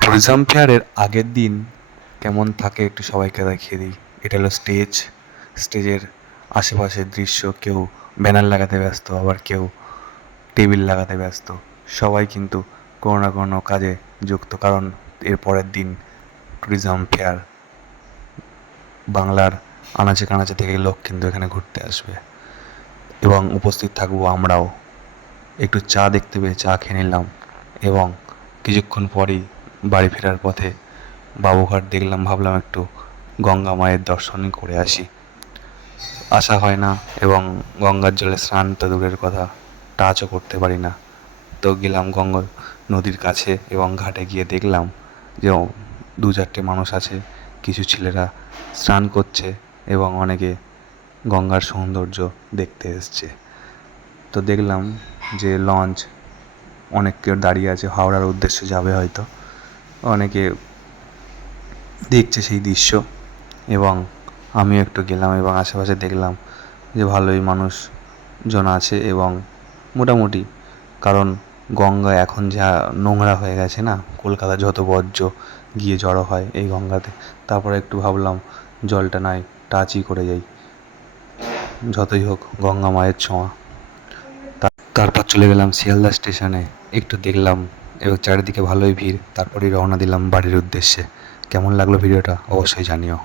Tourism ফেয়ারের আগের দিন কেমন থাকে একটু সবাইকে দেখিয়ে দিই। এটা হলো স্টেজ। স্টেজের আশেপাশের দৃশ্য, কেউ ব্যানার লাগাতে ব্যস্ত, আবার কেউ টেবিল লাগাতে ব্যস্ত। সবাই কিন্তু কোনো না কোনো কাজে যুক্ত, কারণ এর পরের দিন ট্যুরিজম ফেয়ার। বাংলার আনাচে কানাচে থেকে লোক কিন্তু এখানে ঘুরতে আসবে এবং উপস্থিত থাকবো আমরাও। একটু চা দেখতে পেয়ে চা খেয়ে নিলাম এবং কিছুক্ষণ পরেই বাড়ি ফেরার পথে বাবুঘাট দেখলাম, ভাবলাম একটু গঙ্গা মায়ের দর্শনই করে আসি। আসা হয় না এবং গঙ্গার জলে স্নান তো দূরের কথা, টাচও করতে পারি না। তো গেলাম গঙ্গা নদীর কাছে এবং ঘাটে গিয়ে দেখলাম যে দু চারটে মানুষ আছে, কিছু ছেলেরা স্নান করছে এবং অনেকে গঙ্গার সৌন্দর্য দেখতে এসছে। তো দেখলাম যে লঞ্চ অনেক কেউ দাঁড়িয়ে আছে, হাওড়ার উদ্দেশ্যে যাবে হয়তো। অনেকে দেখছে সেই দৃশ্য এবং আমিও একটু গেলাম এবং আশেপাশে দেখলাম যে ভালোই মানুষজন আছে এবং মোটামুটি, কারণ গঙ্গা এখন যা নোংরা হয়ে গেছে না, কলকাতার যত বর্জ্য গিয়ে জড়ো হয় এই গঙ্গাতে। তারপরে একটু ভাবলাম জলটা নয় টাচই করে যাই, যতই হোক গঙ্গা মায়ের ছোঁয়া। তারপর চলে গেলাম শিয়ালদা স্টেশনে, একটু দেখলাম এবং চারিদিকে ভালোই ভিড়। তারপরেই রওনা দিলাম বাড়ির উদ্দেশ্যে। কেমন লাগলো ভিডিওটা অবশ্যই জানিও।